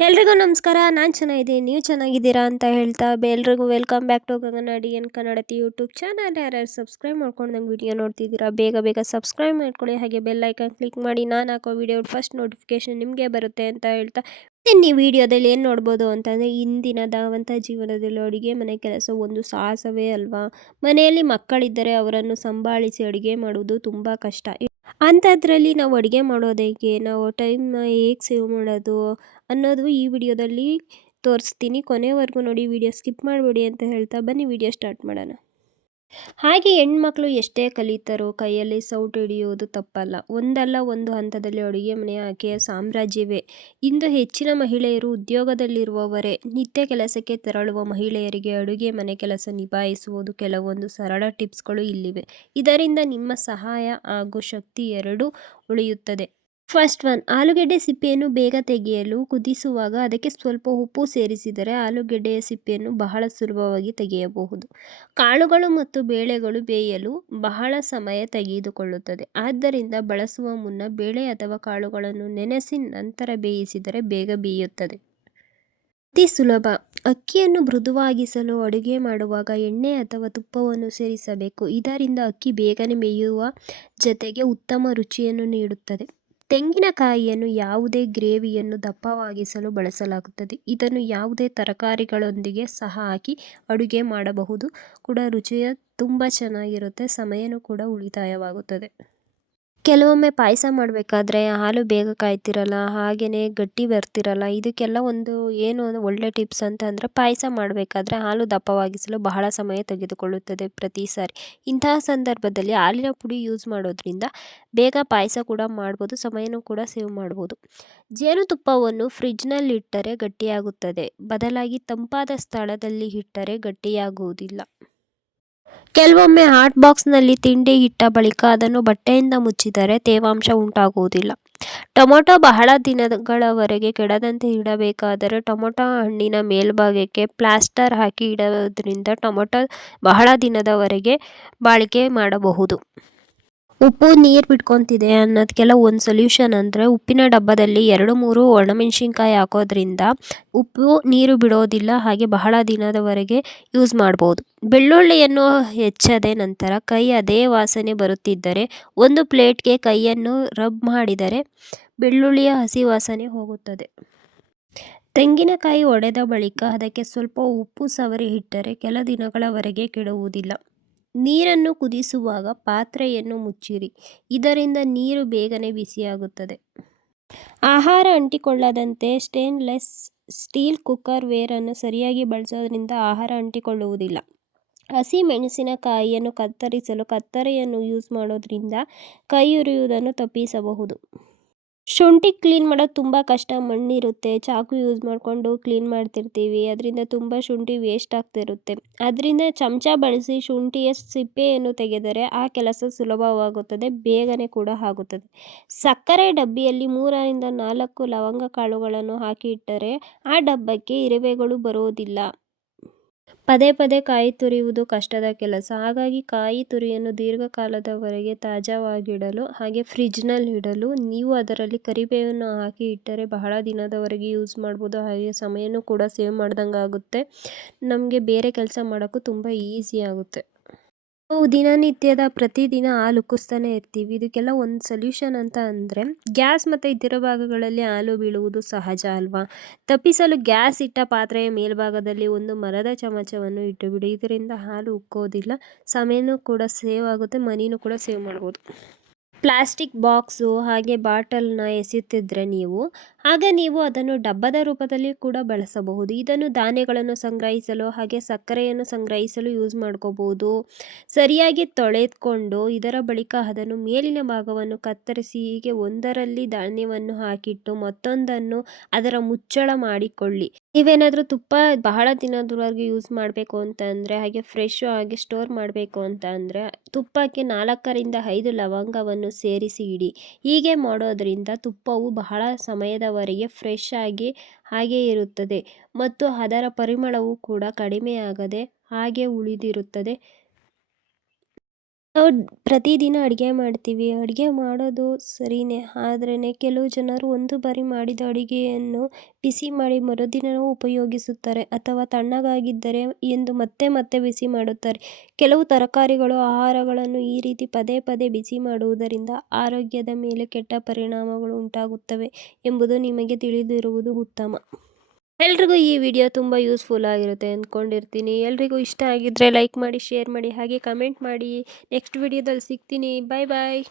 ಎಲ್ರಿಗೂ ನಮಸ್ಕಾರ. ನಾನು ಚೆನ್ನಾಗಿದ್ದೀನಿ, ನೀವು ಚೆನ್ನಾಗಿದ್ದೀರಾ ಅಂತ ಹೇಳ್ತಾ ಎಲ್ರಿಗೂ welcome back to Gagana N ಕನ್ನಡತಿ ಯೂಟ್ಯೂಬ್ ಚಾನಲ್. ಯಾರ್ಯಾರು ಸಬ್ಸ್ಕ್ರೈಬ್ ಮಾಡ್ಕೊಂಡು ನಂಗೆ ವಿಡಿಯೋ ನೋಡ್ತಿದ್ದೀರಾ ಬೇಗ ಬೇಗ ಸಬ್ಸ್ಕ್ರೈಬ್ ಮಾಡ್ಕೊಳ್ಳಿ, ಹಾಗೆ ಬೆಲ್ ಐಕನ್ ಕ್ಲಿಕ್ ಮಾಡಿ ನಾನು ಹಾಕೋ ವಿಡಿಯೋ ಫಸ್ಟ್ ನೋಟಿಫಿಕೇಶನ್ ನಿಮಗೆ ಬರುತ್ತೆ ಅಂತ ಹೇಳ್ತಾ ಈ ವಿಡಿಯೋದಲ್ಲಿ ಏನು ನೋಡ್ಬೋದು ಅಂತಂದರೆ, ಇಂದಿನ ಧಾವಂತ ಜೀವನದಲ್ಲಿ ಅಡುಗೆ ಮನೆ ಕೆಲಸ ಒಂದು ಸಾಹಸವೇ ಅಲ್ವಾ. ಮನೆಯಲ್ಲಿ ಮಕ್ಕಳಿದ್ದರೆ ಅವರನ್ನು ಸಂಭಾಳಿಸಿ ಅಡುಗೆ ಮಾಡುವುದು ತುಂಬ ಕಷ್ಟ. ಅಂಥದ್ರಲ್ಲಿ ನಾವು ಅಡುಗೆ ಮಾಡೋದಕ್ಕೆ ನಾವು ಟೈಮ್ನ ಹೇಗೆ ಸೇವ್ ಮಾಡೋದು ಅನ್ನೋದು ಈ ವಿಡಿಯೋದಲ್ಲಿ ತೋರಿಸ್ತೀನಿ. ಕೊನೆವರೆಗೂ ನೋಡಿ, ವಿಡಿಯೋ ಸ್ಕಿಪ್ ಮಾಡಬೇಡಿ ಅಂತ ಹೇಳ್ತಾ ಬನ್ನಿ ವಿಡಿಯೋ ಸ್ಟಾರ್ಟ್ ಮಾಡೋಣ. ಹಾಗೆ ಹೆಣ್ಮಕ್ಳು ಎಷ್ಟೇ ಕಲಿತಾರೋ ಕೈಯಲ್ಲಿ ಸೌಟು ಹಿಡಿಯುವುದು ತಪ್ಪಲ್ಲ. ಒಂದಲ್ಲ ಒಂದು ಹಂತದಲ್ಲಿ ಅಡುಗೆ ಮನೆ ಆಕೆಯ ಸಾಮ್ರಾಜ್ಯವೇ. ಇಂದು ಹೆಚ್ಚಿನ ಮಹಿಳೆಯರು ಉದ್ಯೋಗದಲ್ಲಿರುವವರೇ. ನಿತ್ಯ ಕೆಲಸಕ್ಕೆ ತೆರಳುವ ಮಹಿಳೆಯರಿಗೆ ಅಡುಗೆ ಮನೆ ಕೆಲಸ ನಿಭಾಯಿಸುವುದು ಕೆಲವೊಂದು ಸರಳ ಟಿಪ್ಸ್ಗಳು ಇಲ್ಲಿವೆ. ಇದರಿಂದ ನಿಮ್ಮ ಸಹಾಯ ಹಾಗೂ ಶಕ್ತಿ ಎರಡೂ ಉಳಿಯುತ್ತದೆ. ಫಸ್ಟ್ ಒನ್, ಆಲೂಗೆಡ್ಡೆ ಸಿಪ್ಪೆಯನ್ನು ಬೇಗ ತೆಗೆಯಲು ಕುದಿಸುವಾಗ ಅದಕ್ಕೆ ಸ್ವಲ್ಪ ಉಪ್ಪು ಸೇರಿಸಿದರೆ ಆಲೂಗೆಡ್ಡೆಯ ಸಿಪ್ಪೆಯನ್ನು ಬಹಳ ಸುಲಭವಾಗಿ ತೆಗೆಯಬಹುದು. ಕಾಳುಗಳು ಮತ್ತು ಬೇಳೆಗಳು ಬೇಯಲು ಬಹಳ ಸಮಯ ತೆಗೆದುಕೊಳ್ಳುತ್ತದೆ. ಆದ್ದರಿಂದ ಬಳಸುವ ಮುನ್ನ ಬೇಳೆ ಅಥವಾ ಕಾಳುಗಳನ್ನು ನೆನೆಸಿ ನಂತರ ಬೇಯಿಸಿದರೆ ಬೇಗ ಬೇಯುತ್ತದೆ. ಅತಿ ಸುಲಭ, ಅಕ್ಕಿಯನ್ನು ಮೃದುವಾಗಿಸಲು ಅಡುಗೆ ಮಾಡುವಾಗ ಎಣ್ಣೆ ಅಥವಾ ತುಪ್ಪವನ್ನು ಸೇರಿಸಬೇಕು. ಇದರಿಂದ ಅಕ್ಕಿ ಬೇಗನೆ ಬೇಯುವ ಜೊತೆಗೆ ಉತ್ತಮ ರುಚಿಯನ್ನು ನೀಡುತ್ತದೆ. ತೆಂಗಿನಕಾಯಿಯನ್ನು ಯಾವುದೇ ಗ್ರೇವಿಯನ್ನು ದಪ್ಪವಾಗಿಸಲು ಬಳಸಲಾಗುತ್ತದೆ. ಇದನ್ನು ಯಾವುದೇ ತರಕಾರಿಗಳೊಂದಿಗೆ ಸಹ ಹಾಕಿ ಅಡುಗೆ ಮಾಡಬಹುದು ಕೂಡ. ರುಚಿಯ ತುಂಬ ಚೆನ್ನಾಗಿರುತ್ತೆ, ಸಮಯನೂ ಕೂಡ ಉಳಿತಾಯವಾಗುತ್ತದೆ. ಕೆಲವೊಮ್ಮೆ ಪಾಯಸ ಮಾಡಬೇಕಾದ್ರೆ ಹಾಲು ಬೇಗ ಕಾಯ್ತಿರಲ್ಲ, ಹಾಗೆಯೇ ಗಟ್ಟಿ ಬರ್ತಿರಲ್ಲ. ಇದಕ್ಕೆಲ್ಲ ಏನು ಒಳ್ಳೆ ಟಿಪ್ಸ್ ಅಂತಂದರೆ, ಪಾಯಸ ಮಾಡಬೇಕಾದ್ರೆ ಹಾಲು ದಪ್ಪವಾಗಿಸಲು ಬಹಳ ಸಮಯ ತೆಗೆದುಕೊಳ್ಳುತ್ತದೆ ಪ್ರತಿ ಸಾರಿ. ಇಂತಹ ಸಂದರ್ಭದಲ್ಲಿ ಹಾಲಿನ ಪುಡಿ ಯೂಸ್ ಮಾಡೋದ್ರಿಂದ ಬೇಗ ಪಾಯಸ ಕೂಡ ಮಾಡ್ಬೋದು, ಸಮಯನೂ ಕೂಡ ಸೇವ್ ಮಾಡ್ಬೋದು. ಜೇನುತುಪ್ಪವನ್ನು ಫ್ರಿಡ್ಜ್ನಲ್ಲಿಟ್ಟರೆ ಗಟ್ಟಿಯಾಗುತ್ತದೆ, ಬದಲಾಗಿ ತಂಪಾದ ಸ್ಥಳದಲ್ಲಿ ಇಟ್ಟರೆ ಗಟ್ಟಿಯಾಗುವುದಿಲ್ಲ. ಕೆಲವೊಮ್ಮೆ ಹಾಟ್ ಬಾಕ್ಸ್ನಲ್ಲಿ ತಿಂಡಿ ಇಟ್ಟ ಬಳಿಕ ಅದನ್ನು ಬಟ್ಟೆಯಿಂದ ಮುಚ್ಚಿದರೆ ತೇವಾಂಶ ಉಂಟಾಗುವುದಿಲ್ಲ. ಟೊಮೊಟೊ ಬಹಳ ದಿನಗಳವರೆಗೆ ಕೆಡದಂತೆ ಇಡಬೇಕಾದರೆ ಟೊಮೊಟೊ ಹಣ್ಣಿನ ಮೇಲ್ಭಾಗಕ್ಕೆ ಪ್ಲಾಸ್ಟರ್ ಹಾಕಿ ಇಡೋದ್ರಿಂದ ಟೊಮೊಟೊ ಬಹಳ ದಿನದವರೆಗೆ ಬಾಳಿಕೆ ಮಾಡಬಹುದು. ಉಪ್ಪು ನೀರು ಬಿಟ್ಕೊತಿದೆ ಅನ್ನೋದಕ್ಕೆಲ್ಲ ಒಂದು ಸೊಲ್ಯೂಷನ್ ಅಂದರೆ, ಉಪ್ಪಿನ ಡಬ್ಬದಲ್ಲಿ 2-3 ಒಣಮೆಣಸಿನ್ಕಾಯಿ ಹಾಕೋದ್ರಿಂದ ಉಪ್ಪು ನೀರು ಬಿಡೋದಿಲ್ಲ, ಹಾಗೆ ಬಹಳ ದಿನದವರೆಗೆ ಯೂಸ್ ಮಾಡ್ಬೋದು. ಬೆಳ್ಳುಳ್ಳಿಯನ್ನು ಹೆಚ್ಚದೆ ನಂತರ ಕೈ ಅದೇ ವಾಸನೆ ಬರುತ್ತಿದ್ದರೆ ಒಂದು ಪ್ಲೇಟ್ಗೆ ಕೈಯನ್ನು ರಬ್ ಮಾಡಿದರೆ ಬೆಳ್ಳುಳ್ಳಿಯ ಹಸಿ ವಾಸನೆ ಹೋಗುತ್ತದೆ. ತೆಂಗಿನಕಾಯಿ ಒಡೆದ ಬಳಿಕ ಅದಕ್ಕೆ ಸ್ವಲ್ಪ ಉಪ್ಪು ಸವರಿ ಇಟ್ಟರೆ ಕೆಲ ದಿನಗಳವರೆಗೆ ಕೆಡುವುದಿಲ್ಲ. ನೀರನ್ನು ಕುದಿಸುವಾಗ ಪಾತ್ರೆಯನ್ನು ಮುಚ್ಚಿರಿ, ಇದರಿಂದ ನೀರು ಬೇಗನೆ ಬಿಸಿಯಾಗುತ್ತದೆ. ಆಹಾರ ಅಂಟಿಕೊಳ್ಳದಂತೆ ಸ್ಟೇನ್ಲೆಸ್ ಸ್ಟೀಲ್ ಕುಕ್ಕರ್ ವೇರನ್ನು ಸರಿಯಾಗಿ ಬಳಸೋದ್ರಿಂದ ಆಹಾರ ಅಂಟಿಕೊಳ್ಳುವುದಿಲ್ಲ. ಹಸಿ ಮೆಣಸಿನಕಾಯಿಯನ್ನು ಕತ್ತರಿಸಲು ಕತ್ತರಿಯನ್ನು ಯೂಸ್ ಮಾಡೋದ್ರಿಂದ ಕೈ ಉರಿಯುವುದನ್ನು ತಪ್ಪಿಸಬಹುದು. ಶುಂಠಿ ಕ್ಲೀನ್ ಮಾಡೋದು ತುಂಬ ಕಷ್ಟ. ಮಣ್ಣಿರುತ್ತೆ, ಚಾಕು ಯೂಸ್ ಮಾಡಿಕೊಂಡು ಕ್ಲೀನ್ ಮಾಡ್ತಿರ್ತೀವಿ, ಅದರಿಂದ ತುಂಬ ಶುಂಠಿ ವೇಸ್ಟ್ ಆಗ್ತಿರುತ್ತೆ. ಅದರಿಂದ ಚಮಚ ಬಳಸಿ ಶುಂಠಿಯ ಸಿಪ್ಪೆಯನ್ನು ತೆಗೆದರೆ ಆ ಕೆಲಸ ಸುಲಭವಾಗುತ್ತದೆ, ಬೇಗನೆ ಕೂಡ ಆಗುತ್ತದೆ. ಸಕ್ಕರೆ ಡಬ್ಬಿಯಲ್ಲಿ 3-4 ಲವಂಗ ಕಾಳುಗಳನ್ನು ಹಾಕಿ ಇಟ್ಟರೆ ಆ ಡಬ್ಬಕ್ಕೆ ಇರುವೆಗಳು ಬರೋದಿಲ್ಲ. ಪದೇ ಪದೇ ಕಾಯಿ ತುರಿಯುವುದು ಕಷ್ಟದ ಕೆಲಸ, ಹಾಗಾಗಿ ಕಾಯಿ ತುರಿಯನ್ನು ದೀರ್ಘಕಾಲದವರೆಗೆ ತಾಜಾವಾಗಿಡಲು ಹಾಗೆ ಫ್ರಿಡ್ಜ್ನಲ್ಲಿಡಲು ನೀವು ಅದರಲ್ಲಿ ಕರಿಬೇವನ್ನು ಹಾಕಿ ಇಟ್ಟರೆ ಬಹಳ ದಿನದವರೆಗೆ ಯೂಸ್ ಮಾಡ್ಬೋದು. ಹಾಗೆ ಸಮಯನೂ ಕೂಡ ಸೇವ್ ಮಾಡ್ದಂಗೆ ಆಗುತ್ತೆ, ನಮಗೆ ಬೇರೆ ಕೆಲಸ ಮಾಡೋಕ್ಕೂ ತುಂಬ ಈಸಿ ಆಗುತ್ತೆ. ನಾವು ದಿನನಿತ್ಯದ ಪ್ರತಿದಿನ ಹಾಲು ಉಕ್ಕಿಸ್ತಾನೆ ಇರ್ತೀವಿ. ಇದಕ್ಕೆಲ್ಲ ಒಂದು ಸೊಲ್ಯೂಷನ್ ಅಂತ ಅಂದರೆ, ಗ್ಯಾಸ್ ಮತ್ತು ಇತರ ಭಾಗಗಳಲ್ಲಿ ಹಾಲು ಬೀಳುವುದು ಸಹಜ ಅಲ್ವಾ. ತಪ್ಪಿಸಲು ಗ್ಯಾಸ್ ಇಟ್ಟ ಪಾತ್ರೆಯ ಮೇಲ್ಭಾಗದಲ್ಲಿ ಒಂದು ಮರದ ಚಮಚವನ್ನು ಇಟ್ಟುಬಿಡಿ, ಇದರಿಂದ ಹಾಲು ಉಕ್ಕೋದಿಲ್ಲ, ಸಮಯನೂ ಕೂಡ ಸೇವ್ ಆಗುತ್ತೆ, ಮನಿನೂ ಕೂಡ ಸೇವ್ ಮಾಡ್ಬೋದು. ಪ್ಲಾಸ್ಟಿಕ್ ಬಾಕ್ಸು ಹಾಗೆ ಬಾಟಲ್ನ ಎಸೆಯುತ್ತಿದ್ದರೆ ನೀವು ಅದನ್ನು ಡಬ್ಬದ ರೂಪದಲ್ಲಿ ಕೂಡ ಬಳಸಬಹುದು. ಇದನ್ನು ಧಾನ್ಯಗಳನ್ನು ಸಂಗ್ರಹಿಸಲು ಹಾಗೆ ಸಕ್ಕರೆಯನ್ನು ಸಂಗ್ರಹಿಸಲು ಯೂಸ್ ಮಾಡ್ಕೋಬೋದು. ಸರಿಯಾಗಿ ತೊಳೆದುಕೊಂಡು ಇದರ ಬಳಿಕ ಅದನ್ನು ಮೇಲಿನ ಭಾಗವನ್ನು ಕತ್ತರಿಸಿ ಹೀಗೆ ಒಂದರಲ್ಲಿ ಧಾನ್ಯವನ್ನು ಹಾಕಿಟ್ಟು ಮತ್ತೊಂದನ್ನು ಅದರ ಮುಚ್ಚಳ ಮಾಡಿಕೊಳ್ಳಿ. ನೀವೇನಾದರೂ ತುಪ್ಪ ಬಹಳ ದಿನದವರೆಗೆ ಯೂಸ್ ಮಾಡಬೇಕು ಅಂತ ಅಂದರೆ, ಹಾಗೆ ಫ್ರೆಶ್ ಆಗಿ ಸ್ಟೋರ್ ಮಾಡಬೇಕು ಅಂತ ಅಂದರೆ, ತುಪ್ಪಕ್ಕೆ 4-5 ಲವಂಗವನ್ನು ಸೇರಿಸಿ ಇಡಿ. ಹೀಗೆ ಮಾಡೋದ್ರಿಂದ ತುಪ್ಪವು ಬಹಳ ಸಮಯದವರೆಗೆ ಫ್ರೆಶ್ ಆಗಿ ಹಾಗೇ ಇರುತ್ತದೆ ಮತ್ತು ಅದರ ಪರಿಮಳವು ಕೂಡ ಕಡಿಮೆ ಆಗದೆ ಹಾಗೆ ಉಳಿದಿರುತ್ತದೆ. ನಾವು ಪ್ರತಿದಿನ ಅಡುಗೆ ಮಾಡ್ತೀವಿ. ಅಡುಗೆ ಮಾಡೋದು ಸರಿನೇ. ಆದ್ರೇ ಕೆಲವು ಜನರು ಒಂದು ಬಾರಿ ಮಾಡಿದ ಅಡುಗೆಯನ್ನು ಬಿಸಿ ಮಾಡಿ ಮರುದಿನವೂ ಉಪಯೋಗಿಸುತ್ತಾರೆ ಅಥವಾ ತಣ್ಣಗಾಗಿದ್ದರೆ ಎಂದು ಮತ್ತೆ ಮತ್ತೆ ಬಿಸಿ ಮಾಡುತ್ತಾರೆ. ಕೆಲವು ತರಕಾರಿಗಳು, ಆಹಾರಗಳನ್ನು ಈ ರೀತಿ ಪದೇ ಪದೇ ಬಿಸಿ ಮಾಡುವುದರಿಂದ ಆರೋಗ್ಯದ ಮೇಲೆ ಕೆಟ್ಟ ಪರಿಣಾಮಗಳು ಉಂಟಾಗುತ್ತವೆ ಎಂಬುದು ನಿಮಗೆ ತಿಳಿದಿರುವುದು ಉತ್ತಮ. ಎಲ್ರಿಗೂ ಈ ವಿಡಿಯೋ ತುಂಬ ಯೂಸ್ಫುಲ್ ಆಗಿರುತ್ತೆ ಅಂದ್ಕೊಂಡಿರ್ತೀನಿ. ಎಲ್ರಿಗೂ ಇಷ್ಟ ಆಗಿದ್ದರೆ ಲೈಕ್ ಮಾಡಿ, ಶೇರ್ ಮಾಡಿ, ಹಾಗೆ ಕಮೆಂಟ್ ಮಾಡಿ. ನೆಕ್ಸ್ಟ್ ವಿಡಿಯೋದಲ್ಲಿ ಸಿಗ್ತೀನಿ. ಬಾಯ್ ಬಾಯ್.